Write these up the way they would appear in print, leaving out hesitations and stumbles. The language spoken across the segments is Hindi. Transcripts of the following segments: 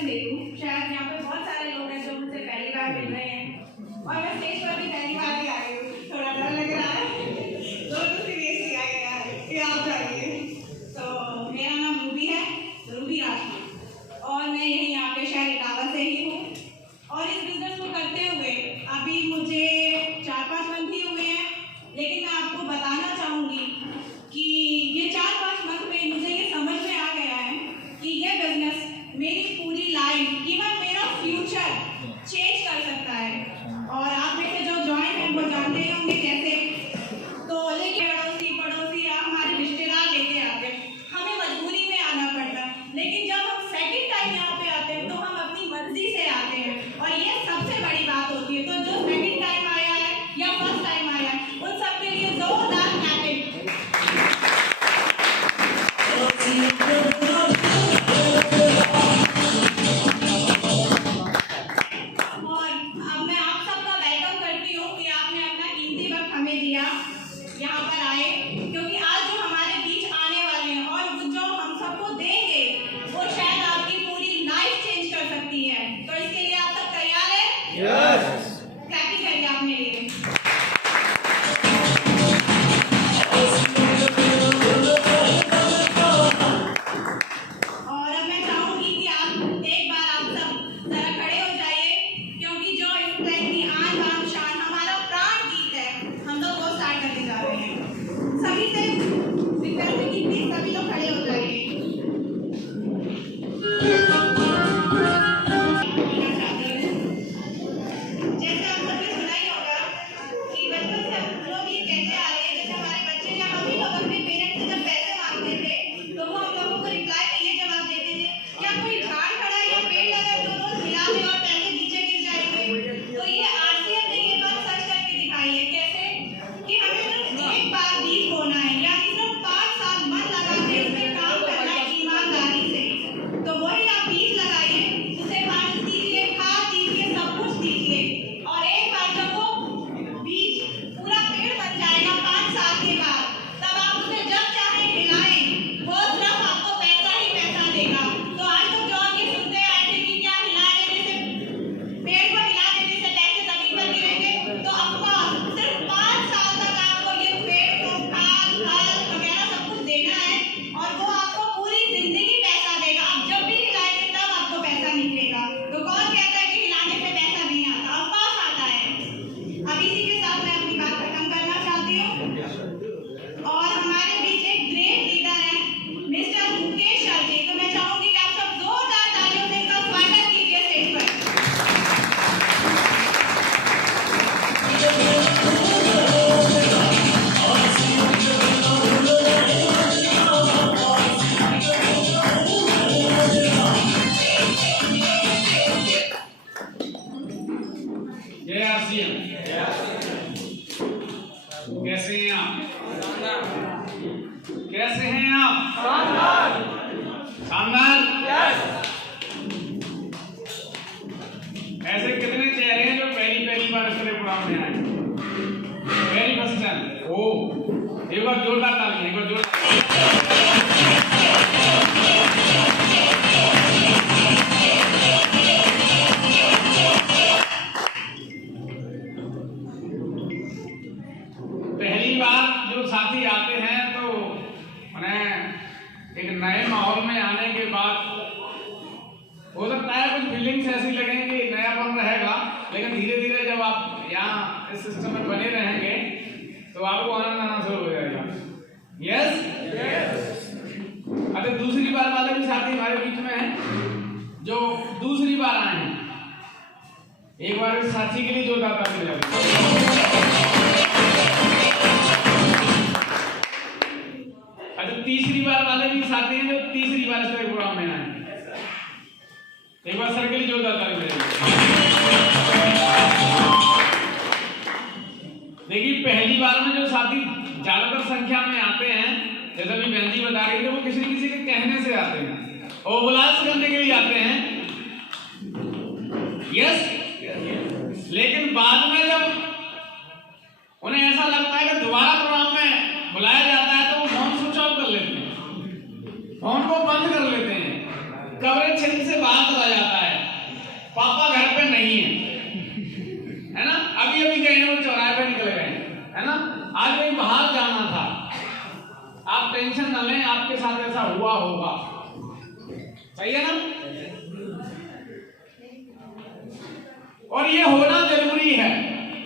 इंट्रोडक्शन दे दूं। शायद यहाँ पे बहुत सारे लोग हैं जो मुझसे पहली बार मिल रहे हैं और मैं स्टेज पर भी पहली बार ही आई हूँ, थोड़ा डर लग रहा है। तो सीरियसली आ गया है कि आप जाइए। तो मेरा नाम रूबी है, रूबी राजपूत, और मैं यही यहाँ पे शहर इटावा से ही हूँ। और इस बिजनेस को करते हुए अभी मुझे 4-5 मंथ ही हुए हैं, लेकिन मैं आपको बताना चाहूँगी कि ये 4-5 मंथ में मुझे ये समझ में आ गया है कि ये बिजनेस मेरी पूरी लाइफ, इवन मेरा फ्यूचर चेंज कर सकता है। और आप में से जो जॉइन है वो जानते ही होंगे कैसे। तो लेकिन पड़ोसी या हमारे रिश्तेदार लेके आते हैं, हमें मजबूरी में आना पड़ता है। लेकिन जब हम सेकंड टाइम यहाँ पे आते हैं तो हम अपनी मर्जी से आते हैं, और ये सबसे बड़ी बात होती है। तो जो सेकंड टाइम आया है या फर्स्ट टाइम आया है, उन सबके लिए जोरदार क्लैपिंग। यहाँ पर आए, क्योंकि आज जो हमारे बीच आने वाले हैं और जो हम सबको देंगे वो शायद आपकी पूरी लाइफ चेंज कर सकती है। तो इसके लिए आप सब तैयार हैं? यस। क्लैपिंग करिए अपने लिए। और अब मैं चाहूंगी कि आप एक बार आप सब जरा खड़े हो जाइए, क्योंकि जो इस ट्रेन की आन बान शान हमारा प्राण गीत है, हम लोग वो स्टार्ट करने जा रहे हैं। सभी से रिक्वेस्ट है कि प्लीज सभी लोग खड़े हो जाइए। जैसे आप सबने सुना ही होगा कि बचपन से हम लोग ये कहते आ रहे हैं, जैसे हमारे बच्चे या हम ही लोग अपने पेरेंट्स से जब पैसे मांगते थे तो वो हम लोगों को रिप्लाई में ये जवाब देते थे, क्या कोई झाड़ खड़ा है या पेड़ लगा है तो रोज हिला दे और पैसे नीचे गिर जाएंगे। तो ये आरसीएम ने ये बात सच करके दिखाई है। कैसे कि हमें सिर्फ एक बार बीज बोना है, यानी सिर्फ 5 साल मन लगा के उसमें काम करना है ईमानदारी से। तो वही आप बीज लगाइए, उसे पानी दीजिए, खाद दीजिए, सब कुछ दीजिए, और एक बार जब वो बीज पूरा पेड़ बन जाएगा 5 साल के बाद, तब आप उसे जब चाहे हिलाएं, वो सिर्फ आपको पैसा ही पैसा देगा। तो आज तक जो आप ये सुनते आए थे कि क्या हिला देने से, पेड़ को हिला देने से पैसे जमीन पर गिरेंगे, तो ऑफकोर्स सिर्फ 5 साल तक आपको ये पेड़ को खाद वगैरह सब कुछ देना है, और वो आपको पूरी जिंदगी पैसा देगा। आप जब भी हिलाएंगे तब आपको पैसा निकलेगा। तो कौन कहता है कि हिलाने से पैसा नहीं आता? ऑफकोर्स आता है। अब इसी के साथ मैं अपनी बात खत्म करना चाहती हूँ। और हमारे बीच एक ग्रेट लीडर है, मिस्टर मुकेश सर जी। तो मैं चाहूंगी कि आप सब जोरदार तालियों से इनका स्वागत कीजिए स्टेज पर। जय आरसीएम। कैसे हैं आप? कैसे हैं आप? शानदार। ऐसे कितने चेहरे हैं जो पहली बार इस प्रोग्राम में आए? Very first time. ओ, एक बार जोरदार ताली, एक बार जोरदार। पहली बार जो साथी आते हैं तो उन्हें एक नए माहौल में आने के बाद हो सकता है कुछ फीलिंग्स ऐसी लगेंगी, नयापन रहेगा, लेकिन धीरे धीरे जब आप यहाँ इस सिस्टम में बने रहेंगे तो आपको आनंद आना शुरू हो जाएगा। यस। अच्छा, दूसरी बार वाले भी साथी हमारे बीच में हैं जो दूसरी बार आए हैं। एक बार इस साथी के लिए जोरदार ताली बजाइए। अच्छा, तीसरी बार वाले भी साथी हैं जो तीसरी बार इस प्रोग्राम में आए। एक बार सर के लिए जोरदार ताली बजाइए। देखिए, पहली बार में जो साथी ज्यादातर संख्या में आते हैं, जैसे अभी बहन जी बता रही थे, वो किसी किसी के कहने से आते हैं और बुलास करने के लिए आते हैं। यस। लेकिन बाद में जब उन्हें ऐसा लगता है कि दोबारा प्रोग्राम में बुलाया जाता है तो वो फोन स्विच ऑफ कर लेते हैं, फोन को बंद कर लेते हैं। कवरेज क्षेत्र से बाहर चला जाता है, पापा घर पे नहीं है ना, अभी अभी गए हैं वो चौराहे पे निकल गए है ना, आज कहीं बाहर जाना था, आप टेंशन न लें, आपके साथ ऐसा हुआ होगा, सही है ना। और ये होना जरूरी है,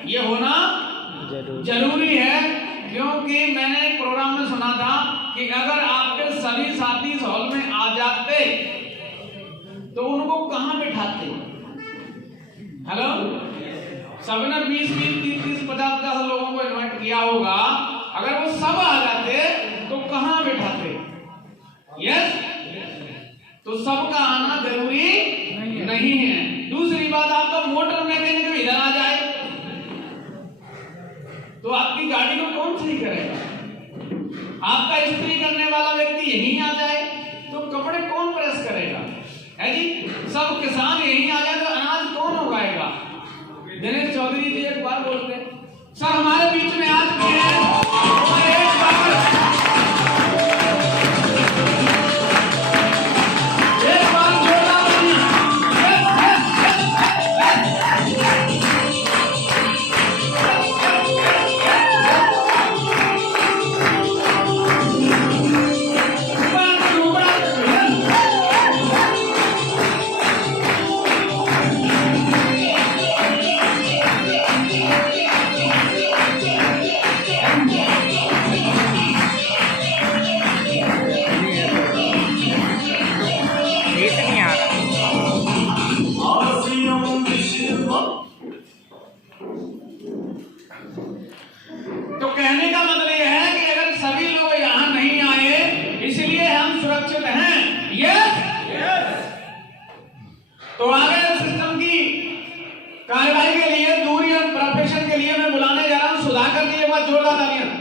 ये होना जरूरी है, क्योंकि मैंने एक प्रोग्राम में सुना था कि अगर आपके सभी साथी इस हॉल में आ जाते तो उनको कहां बिठाते। हेलो, सबने 20, 30, 50 लोगों को इन्वाइट किया होगा, अगर वो सब आ जाते तो कहां बिठाते। यस, तो सबका आना जरूरी नहीं है। दूसरी बात, आपका मोटर मैकेनिक इधर आ जाए तो आपकी गाड़ी को कौन सही करेगा। आपका इस्त्री करने वाला व्यक्ति यहीं आ जाए तो कपड़े कौन प्रेस करेगा, है जी। सब किसान यहीं आ जाए तो अनाज कौन उगाएगा। दिनेश चौधरी जी एक बार बोलते, सर हमारे बीच में आज भी है, एक बार तो कहने का मतलब यह है कि अगर सभी लोग यहां नहीं आए इसलिए हम सुरक्षित हैं। यस, तो आगे सिस्टम की कार्यवाही के लिए, दूरी और प्रोफेशन के लिए मैं बुलाने जा रहा हूं सुधाकर जी। एक बार जोरदार तालियां।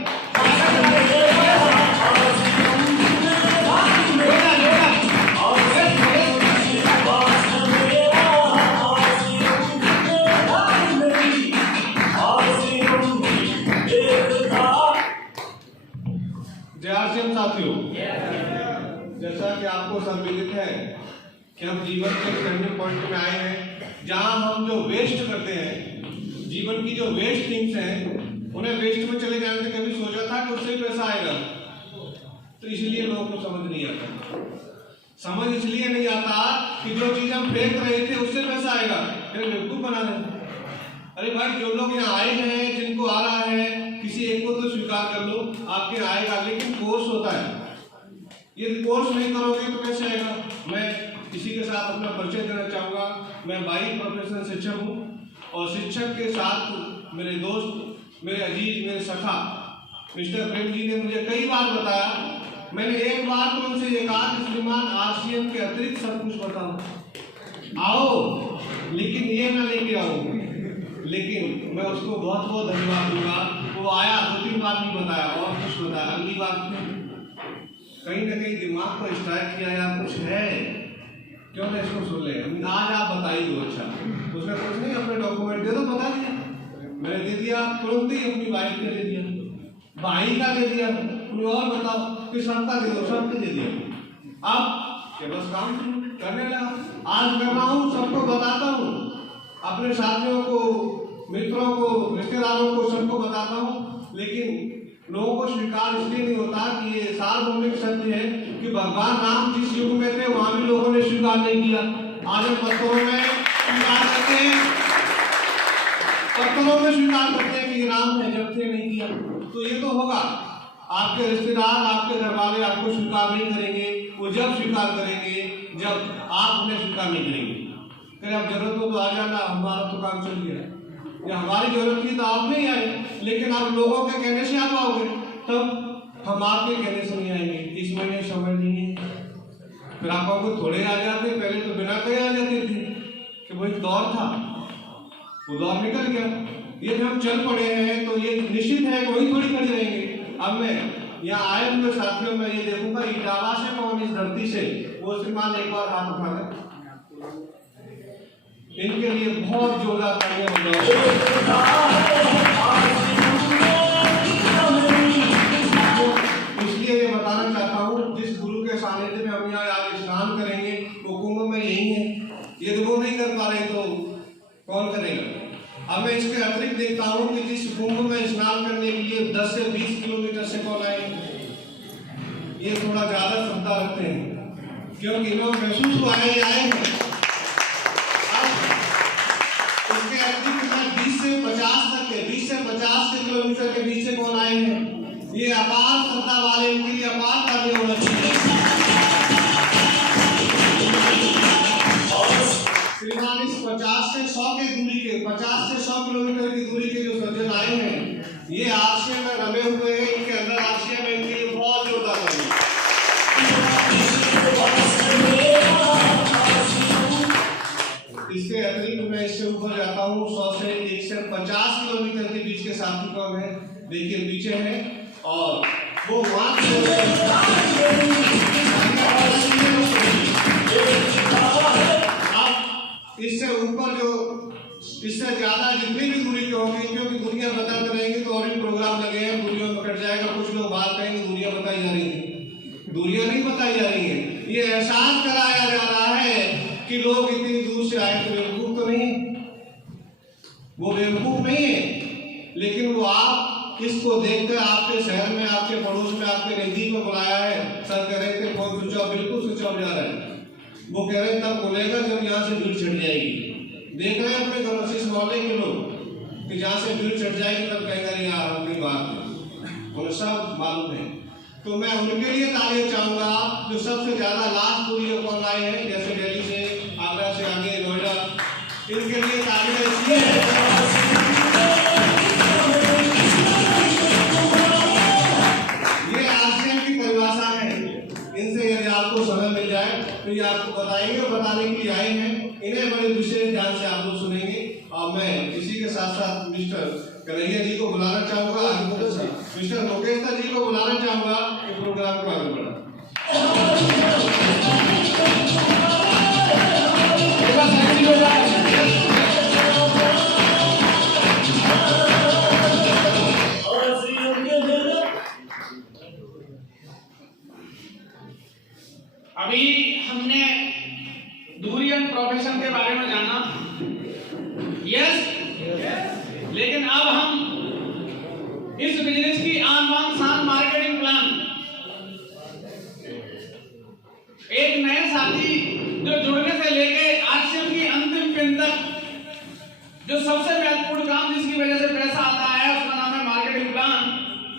साथियों, जैसा कि आपको सम्मिलित है कि हम जीवन के टर्निंग पॉइंट में आए हैं, जहां हम जो वेस्ट करते हैं, जीवन की जो वेस्ट थिंग्स हैं, उन्हें वेस्ट में चले जाने से कभी सोचा था कि उससे पैसा आएगा। तो इसलिए लोगों को समझ नहीं आता। समझ इसलिए नहीं आता कि जो चीज हम फेंक रहे थे उससे पैसा आएगा, फिर बेवकूफ बना रहे। अरे भाई, जो लोग यहाँ आए हैं, जिनको आ रहा है, किसी एक को तो स्वीकार कर लो, आपके आएगा, लेकिन कोर्स होता है। ये कोर्स नहीं करोगे तो कैसे आएगा। मैं किसी के साथ अपना परिचय देना चाहूँगा। मैं बाई प्रोफेशनल शिक्षक हूँ और शिक्षक के साथ मेरे दोस्त, मेरे अजीज, मेरे सखा मिस्टर प्रेम जी ने मुझे कई बार बताया। मैंने एक बार तो उनसे ये कहा कि श्रीमान आरसीएम के अतिरिक्त सब कुछ बताओ, आओ, लेकिन ये ना लेके आओ। लेकिन मैं उसको बहुत बहुत धन्यवाद दूंगा। वो आया, 2-3 बार नहीं बताया और कुछ बताया। अगली बार कहीं ना कहीं दिमाग को स्ट्राइक किया, यार कुछ है, क्यों ना इसको सुन ले, आज आप बताइए दो। अच्छा, उसने कुछ नहीं, अपने डॉक्यूमेंट दे दो, बता दिया। मैंने दे दिया, तुरंत ही अपनी वाइफ का दे दिया, भाई का दे दिया, कोई और बताओ कि सबका दे दो, सबके दे दिया। अब के बस काम करने लगा। आज कर रहा हूँ, सबको बताता हूँ, अपने साथियों को, मित्रों को, रिश्तेदारों को, सबको बताता हूँ। लेकिन लोगों को स्वीकार इसलिए नहीं होता कि ये सार्वभौमिक सत्य है कि भगवान राम जिस युग में थे वहां भी लोगों ने स्वीकार नहीं किया। आज पत्थरों में स्वीकार करते हैं, पत्थरों में स्वीकार करते हैं कि राम ने जब थे नहीं किया। तो ये तो होगा, आपके रिश्तेदार, आपके घर वाले आपको स्वीकार नहीं करेंगे। वो जब स्वीकार करेंगे जब आप उन्हें स्वीकार नहीं करेंगे। फिर आप जरूरत हो तो आ जाना, हमारा तो काम चल गया। या हमारी जरूरत थी तो आप नहीं आए, लेकिन आप लोगों के कहने से आप आओगे, तब हम आपके कहने से नहीं आएंगे। इस महीने समय नहीं है, फिर आप आपको थोड़े आ जाते, पहले तो बिना कहे आ जाते थे कि वही दौर था, वो दौर निकल गया। ये जब हम चल पड़े हैं तो ये निश्चित है कि वही थोड़ी खड़ी रहेंगे। अब मैं यहाँ आए हुए साथियों में ये देखूंगा, इटावा से कौन इस धरती से, वो श्रीमान एक बार हाथ उठा दें। इनके लिए बहुत जोरदार तालियां बजाओ। इसलिए ये बताना चाहता हूँ, जिस गुरु के सानिध्य में हम यहाँ आज स्नान करेंगे वो अब मैं इसके अतिरिक्त देखता हूँ कि जिस कुंभ में स्नान करने के लिए 10 से 20 किलोमीटर से कौन आए, ये थोड़ा ज्यादा श्रद्धा रखते हैं, क्योंकि लोग महसूस हुआ है ये आए हैं। अब इसके अतिरिक्त मैं 20 से 50 तक के 20 से 50 किलोमीटर के बीच से कौन आए हैं, ये अपार श्रद्धा वाले, इनके लिए अपार कार्य होना चाहिए। श्रीमान इस 50 से 100 की दूरी के 50 से 100 किलोमीटर की दूरी के जो सज्जन आए हैं, ये आशय में रमे हुए हैं, इनके अंदर आशय में इनके लिए बहुत जोरदार है। इसके अतिरिक्त मैं इससे ऊपर जाता हूँ, 100 से 150 किलोमीटर के बीच के साथी कौन है, देखिए पीछे है, और वो इससे ऊपर जो इससे ज्यादा जितनी भी दूरी के होंगे, क्योंकि दूरियां बताते रहेंगे तो और भी प्रोग्राम लगे हैं, दूरियों में कट जाएगा। कुछ लोग बात कहेंगे दूरियां बताई जा रही हैं, दूरियां नहीं बताई जा रही हैं, ये एहसास कराया जा रहा है कि लोग इतनी दूर से आए तो बेवकूफ तो नहीं, वो बेवकूफ नहीं है, लेकिन वो आप इसको देखकर आपके शहर में, आपके पड़ोस में, आपके नजदीक में बुलाया है। सर कह रहे थे फोन स्विच ऑफ, बिल्कुल स्विच ऑफ जा रहा है। वो कह रहे हैं तब बोलेगा जब यहाँ से भीड़ छट जाएगी। देख रहे हैं अपने घरों से इस मोहल्ले के लोग कि जहाँ से भीड़ छट जाएगी तब कहेगा नहीं यार अपनी बात है, उन्हें सब मालूम है। तो मैं उनके लिए तालियां चाहूंगा जो सबसे ज्यादा लास्ट दूरी कौन आए हैं, जैसे दिल्ली से, आगरा से आगे, नोएडा, इनके लिए तालियां इसलिए ये आशय की परिभाषा है। इनसे यदि आपको समय मिल जाए तो ये आपको बताएंगे, बताने के लिए आए हैं। इन्हें बड़े विशेष ध्यान से आप लोग सुनेंगे। और मैं इसी के साथ साथ मिस्टर कन्हैया जी को बुलाना चाहूंगा, मिस्टर मुकेश जी को बुलाना चाहूंगा कि प्रोग्राम को आगे बढ़ा। अभी हमने दूरी एंड प्रोफेशन के बारे में जाना, यस, लेकिन अब हम इस बिजनेस की आन बान शान मार्केटिंग प्लान, एक नए साथी जो जुड़ने से लेके आरसीएम की अंतिम पिन तक जो सबसे महत्वपूर्ण काम जिसकी वजह से पैसा आता है उसका नाम है मार्केटिंग प्लान।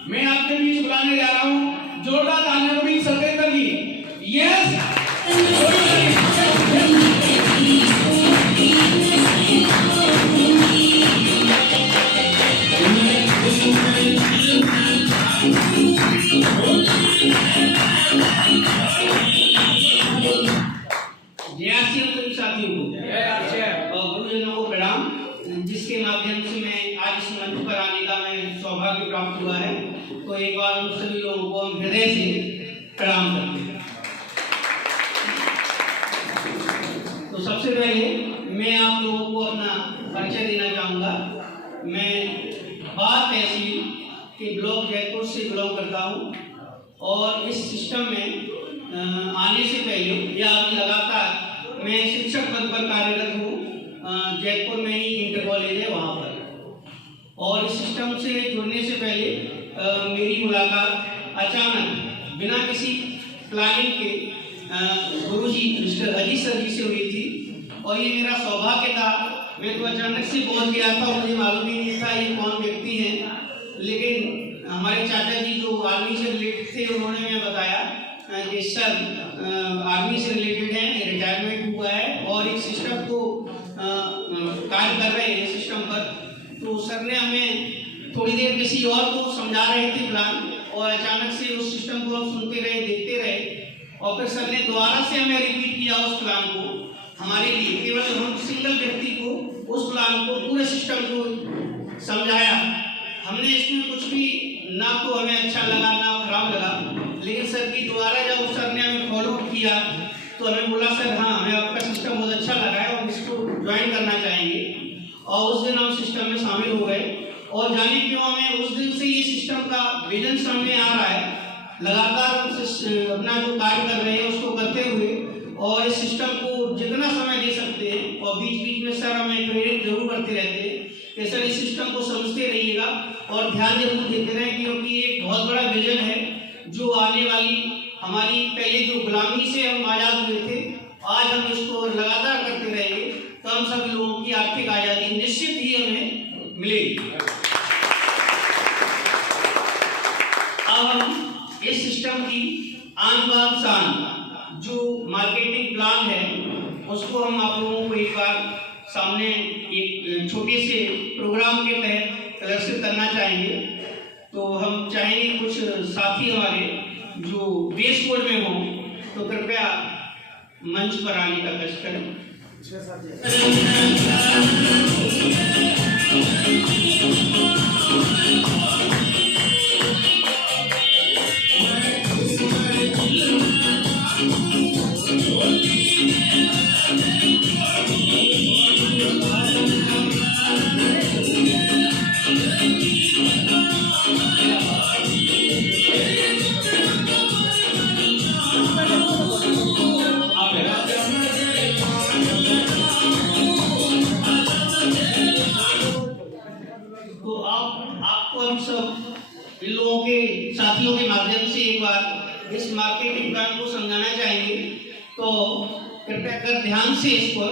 मैं आपके बीच बुलाने जा रहा हूं, जोरदार तालियों के बीच सतेंद्र जी। यस, गुरुजनों को प्रणाम, जिसके माध्यम से मैं आज इस मंच पर आने का मैं सौभाग्य प्राप्त हुआ है। तो एक बार उन सभी लोगों को हम हृदय से प्रणाम करते हैं। तो सबसे पहले मैं आप लोगों को अपना परिचय देना चाहूँगा। मैं बाढ़ तहसील के ब्लॉक जयपुर से बिलोंग करता हूँ और इस सिस्टम में आने से पहले या अभी लगातार मैं शिक्षक पद पर कार्यरत हूँ। जयपुर में ही इंटर कॉलेज है वहाँ पर। और इस सिस्टम से जुड़ने से पहले मेरी मुलाकात अचानक बिना किसी प्लानिंग के गुरुजी मिस्टर अजीत सर जी से हुई थी और ये मेरा सौभाग्य था। मैं तो अचानक से पहुँच गया था, मुझे मालूम ही नहीं था ये कौन व्यक्ति हैं, लेकिन हमारे चाचा जी जो आर्मी से रिलेटेड थे उन्होंने मैं बताया कि सर आर्मी से रिलेटेड हैं, रिटायरमेंट हुआ है और एक सिस्टम को कार्य कर रहे हैं सिस्टम पर। तो सर ने हमें थोड़ी देर किसी और को समझा रहे थे प्लान और अचानक से उस सिस्टम को हम सुनते रहे, देखते रहे और फिर सर ने दोबारा से हमें रिपीट किया उस प्लान को हमारे लिए, केवल हम सिंगल व्यक्ति को उस प्लान को पूरे सिस्टम को समझाया। हमने इसमें कुछ भी ना तो हमें अच्छा लगा ना खराब लगा, लेकिन सर की दोबारा जब सर ने हमें फॉलो किया तो हमें बोला सर हाँ हमें आपका सिस्टम बहुत अच्छा लगा है और इसको ज्वाइन करना चाहेंगे। और उस दिन हम सिस्टम में शामिल हो गए और जाने क्यों हमें उस दिन से ये सिस्टम का विजन सामने आ रहा है। लगातार अपना जो कार्य कर रहे हैं उसको करते हुए और इस सिस्टम को जितना समय दे सकते हैं और बीच बीच में सर हमें प्रेरित जरूर करते रहते हैं कैसे इस सिस्टम को समझते रहिएगा और ध्यान जरूर देते रहें, क्योंकि ये एक बहुत बड़ा विजन है जो आने वाली हमारी पहले जो गुलामी से हम आज़ाद हुए थे, आज हम इसको लगातार करते रहेंगे तो हम सभी लोगों की आर्थिक आज़ादी निश्चित ही हमें मिलेगी। अब हम इस सिस्टम की आन बान शान जो मार्केटिंग प्लान है उसको हम आप लोगों को एक बार सामने एक छोटे से प्रोग्राम के तहत प्रदर्शित करना चाहेंगे। तो हम चाहेंगे कुछ साथी हमारे जो ड्रेस कोड में हों तो कृपया मंच पर आने का कष्ट करें। तो आपको हम सब इन लोगों के साथियों के माध्यम से एक बार इस मार्केटिंग प्लान को समझाना चाहेंगे। तो कृपया कर ध्यान से इस पर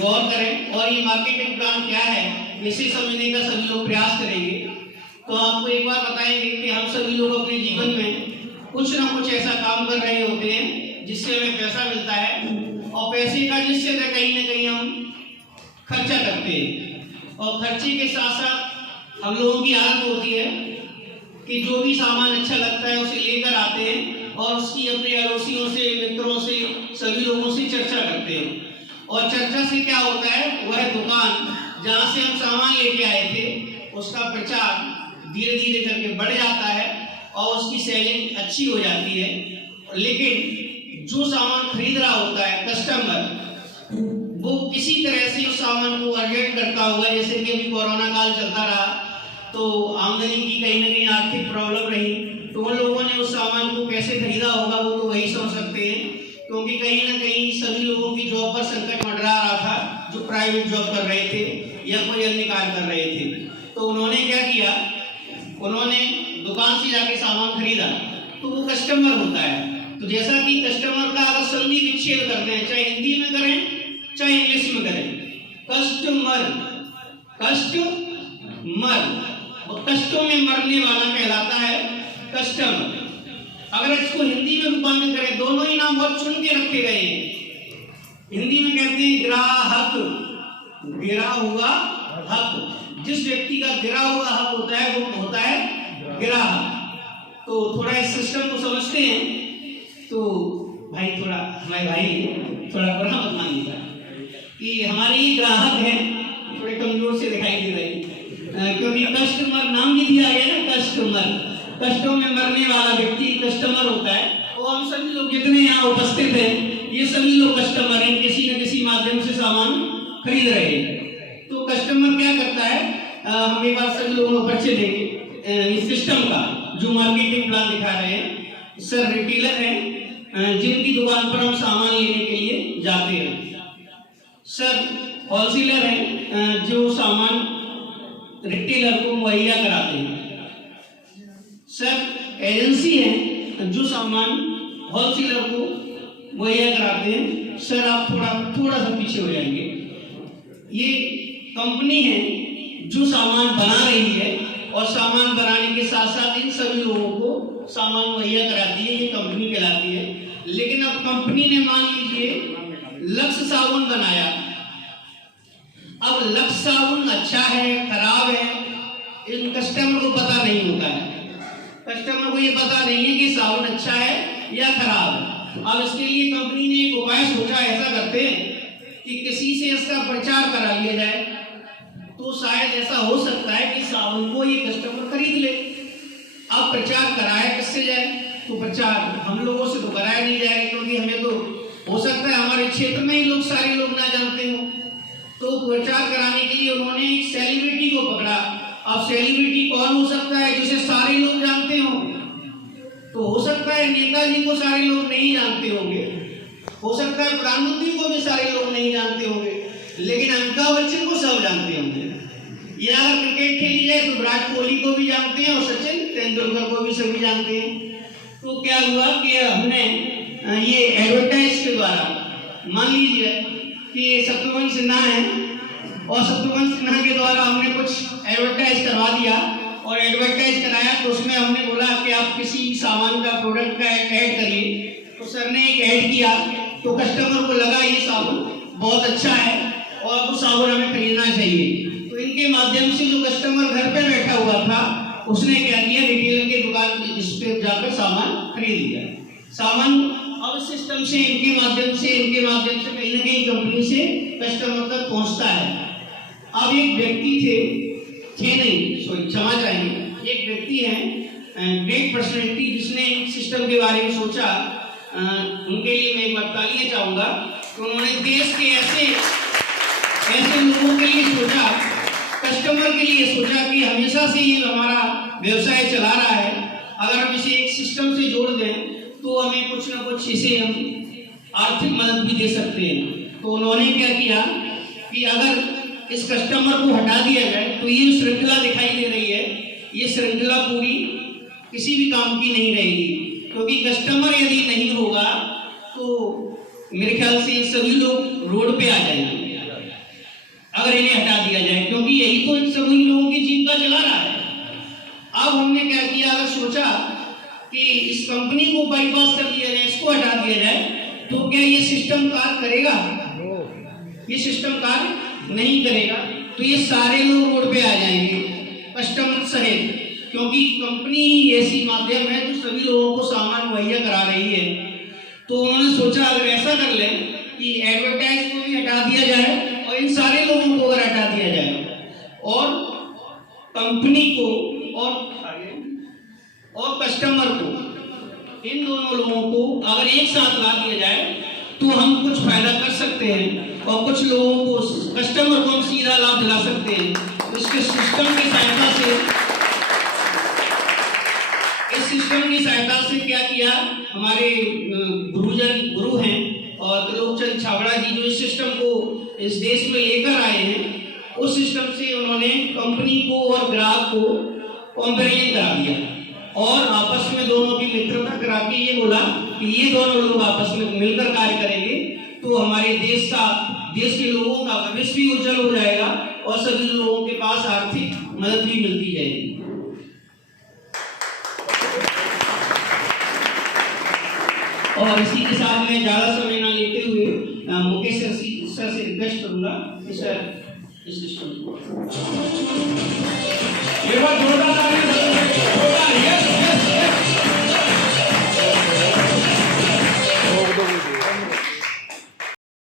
गौर करें और ये मार्केटिंग प्लान क्या है इसे समझने का सभी लोग प्रयास करेंगे। तो आपको एक बार बताएंगे कि हम सभी लोग अपने जीवन में कुछ ना कुछ ऐसा काम कर रहे होते हैं जिससे हमें पैसा मिलता है और पैसे का जिससे कहीं ना कहीं हम खर्चा करते हैं और खर्चे के साथ साथ हम लोगों की आदत होती है कि जो भी सामान अच्छा लगता है उसे लेकर आते हैं और उसकी अपने अड़ोसियों से, मित्रों से, सभी लोगों से चर्चा करते हैं। और चर्चा से क्या होता है, वह दुकान जहाँ से हम सामान लेके आए थे उसका प्रचार धीरे धीरे करके बढ़ जाता है और उसकी सेलिंग अच्छी हो जाती है। लेकिन जो सामान खरीद रहा होता है कस्टमर, वो किसी तरह से उस सामान को अर्जेंट करता होगा। जैसे कि अभी कोरोना काल चलता रहा तो आमदनी की कहीं ना कहीं आर्थिक प्रॉब्लम रही, तो उन लोगों ने उस सामान को कैसे खरीदा होगा वो तो वही समझ सकते हैं, क्योंकि कहीं ना कहीं सभी लोगों की जॉब पर संकट मंडरा रहा था जो प्राइवेट जॉब कर रहे थे या कोई अन्य कार्य कर रहे थे। तो उन्होंने क्या किया, उन्होंने दुकान से जाके सामान खरीदा। तो वो कस्टमर होता है, तो जैसा कि कस्टमर का अगर संधि विच्छेद करते हैं, चाहे हिंदी में करें चाहे इंग्लिश में करें, कस्टमर कष्टों में मरने वाला कहलाता है कस्टमर। अगर इसको हिंदी में रूपांतरित करें, दोनों ही नाम बहुत चुन के रखे गए हैं। हिंदी में कहते हैं ग्राहक, गिरा हुआ हक, जिस व्यक्ति का गिरा हुआ हक होता है वो होता है ग्राहक। तो थोड़ा इस सिस्टम को समझते हैं। तो भाई थोड़ा हमारे भाई थोड़ा बुरा मत मानिएगा कि हमारे ये ग्राहक हैं, थोड़े कमजोर से दिखाई दे रहे हैं क्योंकि कस्टमर नाम भी दिया गया ना, कस्टमर, कष्टों में मरने वाला व्यक्ति कस्टमर होता है। और हम सभी लोग जितने यहाँ उपस्थित हैं ये सभी लोग कस्टमर हैं, किसी न किसी माध्यम से सामान खरीद रहे हैं। तो कस्टमर क्या करता है, हम एक बार सभी लोगों को परिचय देंगे इस सिस्टम का जो मार्केटिंग प्लान दिखा रहे हैं। सर रिटेलर हैं जिनकी दुकान पर हम सामान लेने के लिए जाते हैं। सर होलसेलर हैं जो सामान रिटेलर को मुहैया कराते हैं। सर एजेंसी है जो सामान होलसेलर को मुहैया कराते हैं। सर आप थोड़ा सा पीछे हो जाएंगे। ये कंपनी है जो सामान बना रही है और सामान बनाने के साथ साथ इन सभी लोगों को सामान मुहैया कराती है, ये कंपनी कहलाती है। लेकिन अब कंपनी ने मान लीजिए लक्स साबुन बनाया। अब लक्स साबुन अच्छा है खराब है इन कस्टमर को पता नहीं होता है। कस्टमर को ये पता नहीं है कि साबुन अच्छा है या खराब है। अब इसके लिए कंपनी ने एक उपाय सोचा, ऐसा करते हैं कि किसी से इसका प्रचार करा लिया जाए तो शायद ऐसा हो सकता है कि साबुन को ये कस्टमर खरीद ले। अब प्रचार कराया किससे जाए, तो प्रचार हम लोगों से तो कराया नहीं जाएगा, क्योंकि हमें तो हो सकता है हमारे क्षेत्र में ही लोग सारे लोग ना जानते हो। तो प्रचार कराने के लिए उन्होंने एक सेलिब्रिटी को पकड़ा। अब सेलिब्रिटी कौन हो सकता है जिसे सारे लोग जानते हो, तो हो सकता है नेताजी को सारे लोग नहीं जानते होंगे, हो सकता है प्रधानमंत्री को भी सारे लोग नहीं जानते होंगे, लेकिन अमिताभ बच्चन को सब जानते होंगे। या अगर क्रिकेट खेली जाए तो विराट कोहली को भी जानते हैं और सचिन तेंदुलकर को भी सभी जानते हैं। तो क्या हुआ कि हमने ये एडवर्टाइज के द्वारा, मान लीजिए कि शत्रुघ्न सिन्हा है और शत्रुघ्न सिन्हा के द्वारा हमने कुछ एडवर्टाइज करवा दिया और एडवर्टाइज कराया तो उसमें हमने बोला कि आप किसी सामान का, प्रोडक्ट का ऐड करिए। तो सर ने एक ऐड किया तो कस्टमर को लगा ये साबुन बहुत अच्छा है और वो साबुन हमें खरीदना चाहिए। तो इनके माध्यम से जो कस्टमर घर पे बैठा हुआ था उसने क्या किया, रिटेलर के दुकान इस पे जाकर सामान खरीद लिया। सामान अब सिस्टम से इनके माध्यम से कहीं ना कहीं कंपनी से कस्टमर तक पहुंचता है। अब एक व्यक्ति थे नहीं, सॉरी क्षमा चाहेंगे, एक व्यक्ति है ग्रेट पर्सनैलिटी जिसने सिस्टम के बारे में सोचा। उनके लिए मैं एक बात तालियां चाहूंगा कि उन्होंने देश के ऐसे लोगों के लिए सोचा, कस्टमर के लिए सोचा कि हमेशा से ये हमारा व्यवसाय चला रहा है, अगर हम इसे एक सिस्टम से जोड़ दें तो हमें कुछ ना कुछ इसे हम आर्थिक मदद भी दे सकते हैं। तो उन्होंने क्या किया कि अगर इस कस्टमर को हटा दिया जाए तो ये श्रृंखला दिखाई दे रही है, ये श्रृंखला पूरी किसी भी काम की नहीं रहेगी, क्योंकि कस्टमर यदि नहीं होगा तो मेरे ख्याल से सभी लोग रोड पे आ जाएंगे अगर इन्हें हटा दिया जाए, क्योंकि यही तो इन सभी लोगों की जीविका चला रहा है। अब हमने क्या किया, अगर सोचा कि इस कंपनी को बाईपास कर दिया जाए, इसको हटा दिया जाए, तो क्या ये सिस्टम कार्य करेगा? ये सिस्टम कार्य नहीं करेगा, तो ये सारे लोग रोड पे आ जाएंगे कस्टमर सहित, क्योंकि कंपनी ही ऐसी माध्यम है जो सभी लोगों को सामान मुहैया करा रही है। तो उन्होंने सोचा अगर ऐसा कर लें कि एडवर्टाइज को भी हटा दिया जाए और इन सारे लोगों को अगर हटा दिया जाए और कंपनी को और कस्टमर को, इन दोनों लोगों को अगर एक साथ ला दिया जाए तो हम कुछ फायदा कर सकते हैं और कुछ लोगों को, कस्टमर को हम सीधा लाभ दिला सकते हैं। तो इसके सिस्टम की सहायता से, इस सिस्टम की सहायता से क्या किया, हमारे गुरु हैं और त्रिलोकचंद छाबड़ा जी जो इस सिस्टम को इस देश में लेकर आए हैं, उस सिस्टम से उन्होंने कंपनी को और ग्राहक को कंपैरिजन करा दिया और आपस में दोनों की मित्रता करा के ये बोला कि ये दोनों लोग आपस में मिलकर कार्य करेंगे तो हमारे देश के लोगों का भविष्य भी उज्जवल हो जाएगा और सभी लोगों के पास आर्थिक मदद भी मिलती जाएगी। और इसी के साथ में ज्यादा समय ना लेते हुए मुकेश सर से रिक्वेस्ट करूंगा कि सर इस सिस्टम को